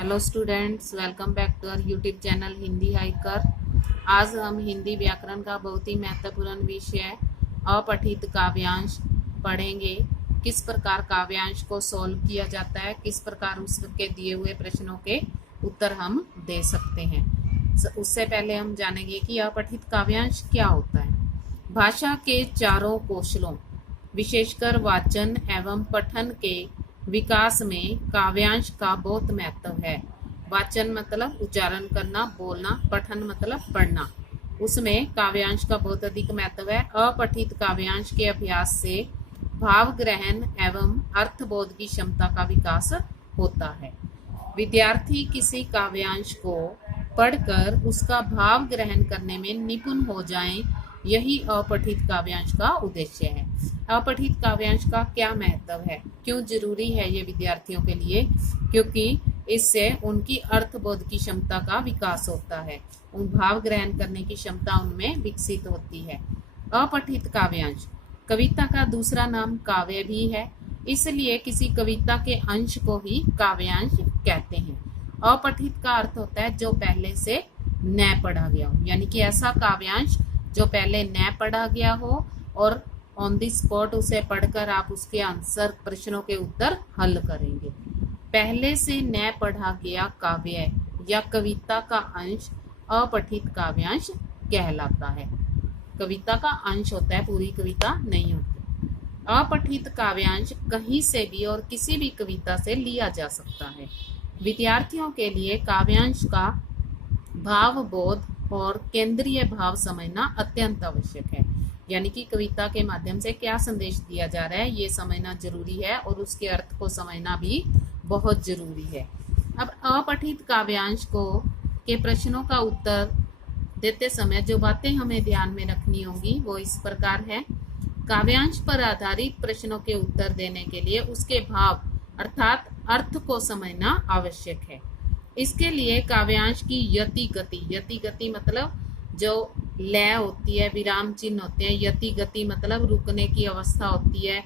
Hello students, welcome back to our YouTube channel Hindi hiker. आज हम हिंदी व्याकरण का बहुत ही महत्वपूर्ण विषय अपठित काव्यांश पढ़ेंगे। किस प्रकार काव्यांश को सॉल्व किया जाता है, किस प्रकार उसके दिए हुए प्रश्नों के उत्तर हम दे सकते हैं। उससे पहले हम जानेंगे कि अपठित काव्यांश क्या होता है। भाषा के चारों कौशलों विशेषकर वाचन एवं पठन के विकास में काव्यांश का बहुत महत्व है। वाचन मतलब उच्चारण करना, बोलना, पठन मतलब पढ़ना, उसमें काव्यांश का बहुत अधिक महत्व है। अपठित काव्यांश के अभ्यास से भाव ग्रहण एवं अर्थबोध की क्षमता का विकास होता है। विद्यार्थी किसी काव्यांश को पढ़कर उसका भाव ग्रहण करने में निपुण हो जाएं, यही अपठित काव्यांश का उद्देश्य है। अपठित काव्यांश का क्या महत्व है, क्यों जरूरी है ये विद्यार्थियों के लिए? क्योंकि इससे उनकी अर्थबोध की क्षमता का विकास होता है, उन भाव ग्रहण करने की क्षमता उनमें विकसित होती है। अपठित काव्यांश कविता का दूसरा नाम काव्य भी है, इसलिए किसी कविता के अंश को ही काव्यांश कहते हैं। अपठित का अर्थ होता है जो पहले से न पढ़ा गया हो, यानी कि ऐसा काव्यांश जो पहले न पढ़ा गया हो और ऑन द स्पॉट उसे पढ़कर आप उसके आंसर, प्रश्नों के उत्तर हल करेंगे। पहले से न पढ़ा गया काव्य या कविता का अंश अपठित काव्यांश कहलाता है। कविता का अंश होता है, पूरी कविता नहीं होती। अपठित काव्यांश कहीं से भी और किसी भी कविता से लिया जा सकता है। विद्यार्थियों के लिए काव्यांश का भाव बोध और केंद्रीय भाव समझना अत्यंत आवश्यक है, यानी कि कविता के माध्यम से क्या संदेश दिया जा रहा है ये समझना जरूरी है और उसके अर्थ को समझना भी बहुत जरूरी है। अब अपठित काव्यांश को के प्रश्नों का उत्तर देते समय जो बातें हमें ध्यान में रखनी होंगी वो इस प्रकार है। काव्यांश पर आधारित प्रश्नों के उत्तर देने के लिए उसके भाव अर्थात अर्थ को समझना आवश्यक है। इसके लिए काव्यांश की यति गति मतलब जो लय होती है, विराम चिन्ह होते हैं, यति गति मतलब रुकने की अवस्था होती है,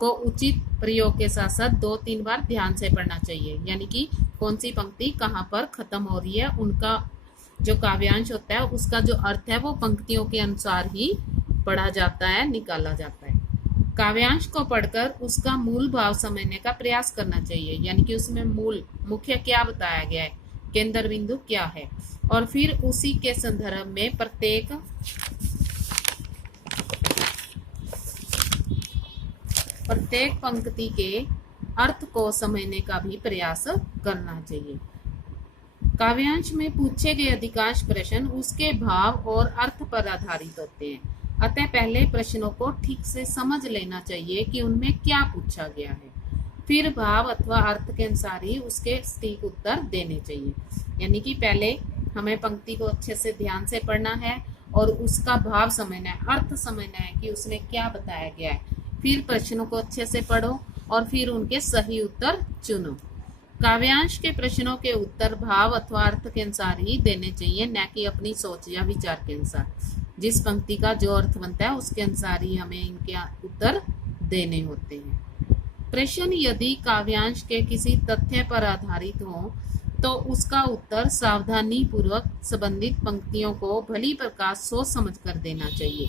को उचित प्रयोग के साथ साथ 2-3 बार ध्यान से पढ़ना चाहिए, यानी कि कौन सी पंक्ति कहाँ पर खत्म हो रही है, उनका जो काव्यांश होता है उसका जो अर्थ है वो पंक्तियों के अनुसार ही पढ़ा जाता है, निकाला जाता है। काव्यांश को पढ़कर उसका मूल भाव समझने का प्रयास करना चाहिए, यानी कि उसमें मुख्य क्या बताया गया है, केंद्र बिंदु क्या है, और फिर उसी के संदर्भ में प्रत्येक पंक्ति के अर्थ को समझने का भी प्रयास करना चाहिए। काव्यांश में पूछे गए अधिकांश प्रश्न उसके भाव और अर्थ पर आधारित होते हैं, अतः पहले प्रश्नों को ठीक से समझ लेना चाहिए कि उनमें क्या पूछा गया है, फिर भाव अथवा अर्थ के अनुसार ही उसके सटीक उत्तर देने चाहिए। यानी कि पहले हमें पंक्ति को अच्छे से ध्यान से पढ़ना है और उसका भाव समझना है, अर्थ समझना है कि उसमें क्या बताया गया है, फिर प्रश्नों को अच्छे से पढ़ो और फिर उनके सही उत्तर चुनो। काव्यांश के प्रश्नों के उत्तर भाव अथवा अर्थ के अनुसार ही देने चाहिए, न कि अपनी सोच या विचार के अनुसार। जिस पंक्ति का जो अर्थ बनता है उसके अनुसार ही हमें इनके उत्तर देने होते हैं। प्रश्न यदि काव्यांश के किसी तथ्य पर आधारित हो तो उसका उत्तर सावधानी पूर्वक संबंधित पंक्तियों को भली प्रकार सोच समझ कर देना चाहिए।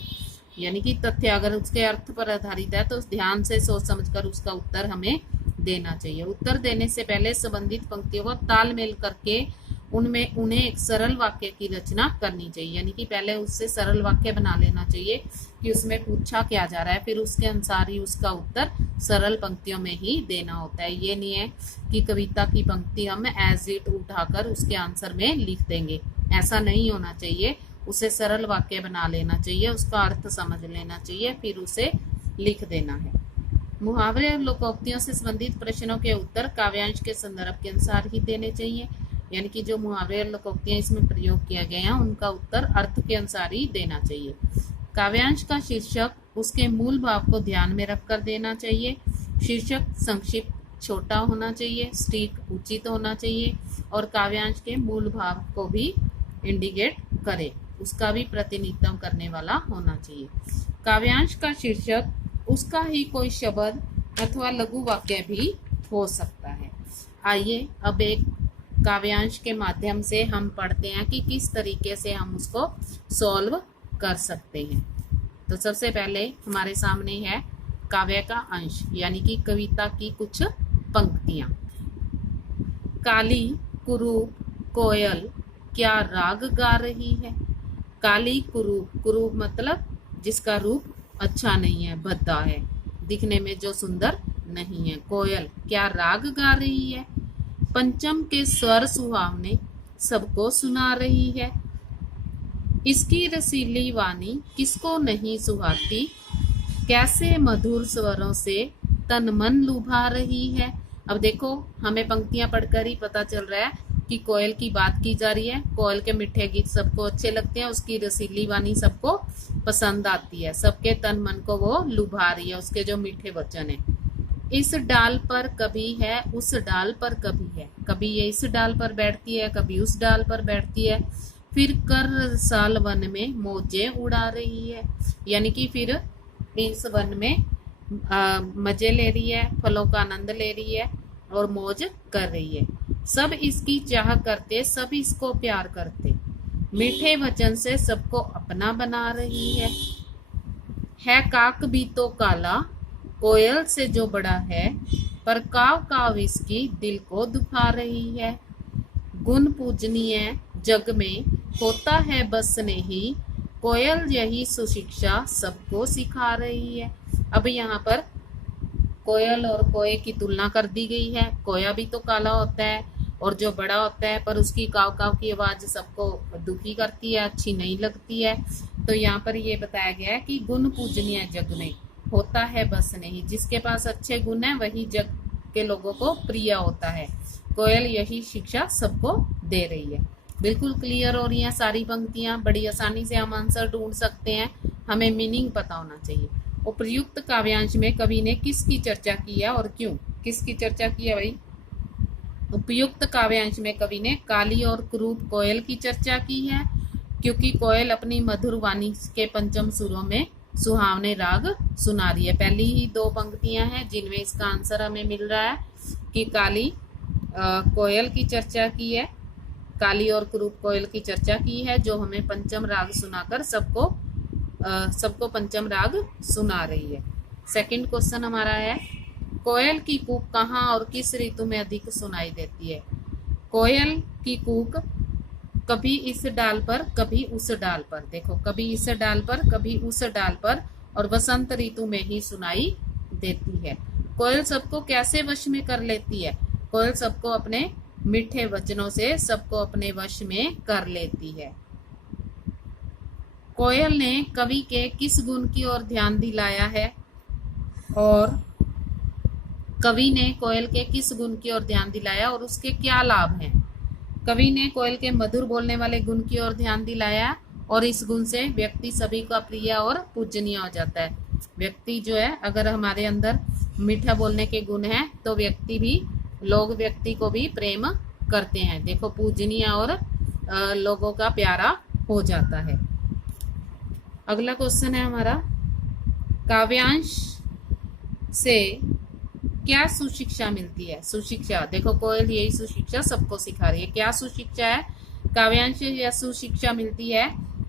यानी कि तथ्य अगर उसके अर्थ पर आधारित है तो ध्यान से सोच समझकर उसका उत्तर हमें देना चाहिए। उत्तर देने से पहले संबंधित पंक्तियों को तालमेल करके उन्हें एक सरल वाक्य की रचना करनी चाहिए, यानी कि पहले उससे सरल वाक्य बना लेना चाहिए कि उसमें पूछा क्या जा रहा है, फिर उसके अनुसार ही उसका उत्तर सरल पंक्तियों में ही देना होता है। ये नहीं है कि कविता की पंक्ति हम एज इट उठाकर उसके आंसर में लिख देंगे, ऐसा नहीं होना चाहिए। उसे सरल वाक्य बना लेना चाहिए, उसका अर्थ समझ लेना चाहिए, फिर उसे लिख देना है। मुहावरे और लोकोक्तियों से संबंधित प्रश्नों के उत्तर काव्यांश के संदर्भ के अनुसार ही देने चाहिए, यानी कि जो मुहावरे और लोकोक्तियां इसमें प्रयोग किया गया है उनका उत्तर अर्थ के अनुसार ही देना चाहिए। काव्यांश का शीर्षक उसके मूल भाव को ध्यान में रखकर देना चाहिए। शीर्षक संक्षिप्त, छोटा होना चाहिए, सटीक, उचित होना चाहिए और काव्यांश के मूल भाव को भी इंडिकेट करे, उसका भी प्रतिनिधित्व करने वाला होना चाहिए। काव्यांश का शीर्षक उसका ही कोई शब्द अथवा लघु वाक्य भी हो सकता है। आइए अब एक काव्यांश के माध्यम से हम पढ़ते हैं कि किस तरीके से हम उसको सॉल्व कर सकते हैं। तो सबसे पहले हमारे सामने है काव्य का अंश यानी कि कविता की कुछ पंक्तियां। काली कुरूप कोयल क्या राग गा रही है। काली कुरूप, कुरूप मतलब जिसका रूप अच्छा नहीं है, भद्दा है, दिखने में जो सुंदर नहीं है। कोयल क्या राग गा रही है। पंचम के स्वर सुहावने सबको सुना रही है। इसकी रसीली वाणी किसको नहीं सुहाती। कैसे मधुर स्वरों से तन मन लुभा रही है। अब देखो, हमें पंक्तियां पढ़कर ही पता चल रहा है कि कोयल की बात की जा रही है। कोयल के मीठे गीत सबको अच्छे लगते हैं, उसकी रसीली वाणी सबको पसंद आती है, सबके तन मन को वो लुभा रही है, उसके जो मीठे वचन है। इस डाल पर कभी है, उस डाल पर कभी है। कभी ये इस डाल पर बैठती है, कभी उस डाल पर बैठती है। फिर कर साल वन में मौजें उड़ा रही है, यानी कि फिर इस वन में मजे ले रही है, फलों का आनंद ले रही है और मौज कर रही है। सब इसकी चाह करते, सब इसको प्यार करते, मीठे वचन से सबको अपना बना रही है काक भी तो काला कोयल से जो बड़ा है, पर काव काव इसकी दिल को दुखा रही है। गुण पूजनीय जग में होता है बस नहीं, कोयल यही सुशिक्षा सबको सिखा रही है। अब यहाँ पर कोयल और कोए की तुलना कर दी गई है। कोया भी तो काला होता है और जो बड़ा होता है, पर उसकी काव काव की आवाज सबको दुखी करती है, अच्छी नहीं लगती है। तो यहाँ पर ये बताया गया है कि गुण पूजनीय जग में होता है बस नहीं, जिसके पास अच्छे गुण है वही जग के लोगों को प्रिय होता है। कोयल यही शिक्षा सबको दे रही है। बिल्कुल क्लियर हो रही हैं सारी पंक्तियां, बड़ी आसानी से हम आंसर ढूंढ सकते हैं, हमें मीनिंग पता होना चाहिए। उपयुक्त काव्यांश में कवि ने किसकी चर्चा की है और क्यों। किसकी चर्चा की है भाई। उपयुक्त काव्यांश में कवि ने काली और कुरूप कोयल की चर्चा की है, क्योंकि कोयल अपनी मधुर वाणी के पंचम सुरों में सुहावने राग सुना रही है। पहली ही दो पंक्तियां हैं जिनमें इसका आंसर हमें मिल रहा है कि काली कोयल की चर्चा की है, काली और कुरूप कोयल की चर्चा की है, जो हमें पंचम राग सुनाकर सबको पंचम राग सुना रही है। सेकंड क्वेश्चन हमारा है, कोयल की कूक कहाँ और किस ऋतु में अधिक सुनाई देती है। कोयल की कूक कभी इस डाल पर कभी उस डाल पर, देखो कभी इस डाल पर कभी उस डाल पर, और वसंत ऋतु में ही सुनाई देती है। कोयल सबको कैसे वश में कर लेती है। कोयल सबको अपने मीठे वचनों से सबको अपने वश में कर लेती है। कोयल ने कवि के किस गुण की ओर ध्यान दिलाया है, और कवि ने कोयल के किस गुण की ओर ध्यान दिलाया और उसके क्या लाभ हैं। कवि ने कोयल के मधुर बोलने वाले गुण की ओर ध्यान दिलाया, और इस गुण से व्यक्ति सभी का प्रिय और पूजनीय हो जाता है। व्यक्ति जो है, अगर हमारे अंदर मीठा बोलने के गुण हैं तो लोग व्यक्ति को भी प्रेम करते हैं। देखो, पूजनीय और लोगों का प्यारा हो जाता है। अगला क्वेश्चन है हमारा, काव्यांश से क्या सुशिक्षा मिलती है। सुशिक्षा, देखो कोयल यही सुशिक्षा सबको सिखा रही है। क्या सुशिक्षा है। काव्यांश से यह सुशिक्षा मिलती है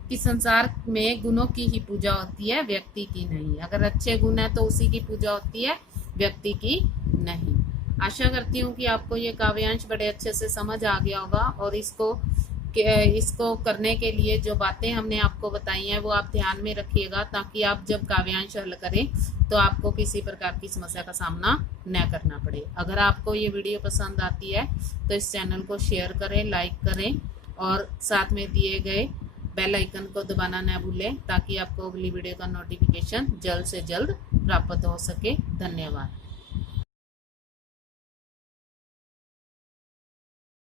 कि संसार में गुणों की ही पूजा होती है, व्यक्ति की नहीं। अगर अच्छे गुण है तो उसी की पूजा होती है, व्यक्ति की नहीं। आशा करती हूँ कि आपको ये काव्यांश बड़े अच्छे से समझ आ गया होगा, और इसको करने के लिए जो बातें हमने आपको बताई हैं वो आप ध्यान में रखिएगा, ताकि आप जब काव्यांश हल करें तो आपको किसी प्रकार की समस्या का सामना न करना पड़े। अगर आपको ये वीडियो पसंद आती है तो इस चैनल को शेयर करें, लाइक करें, और साथ में दिए गए बेल आइकन को दबाना न भूलें, ताकि आपको अगली वीडियो का नोटिफिकेशन जल्द से जल्द प्राप्त हो सके। धन्यवाद।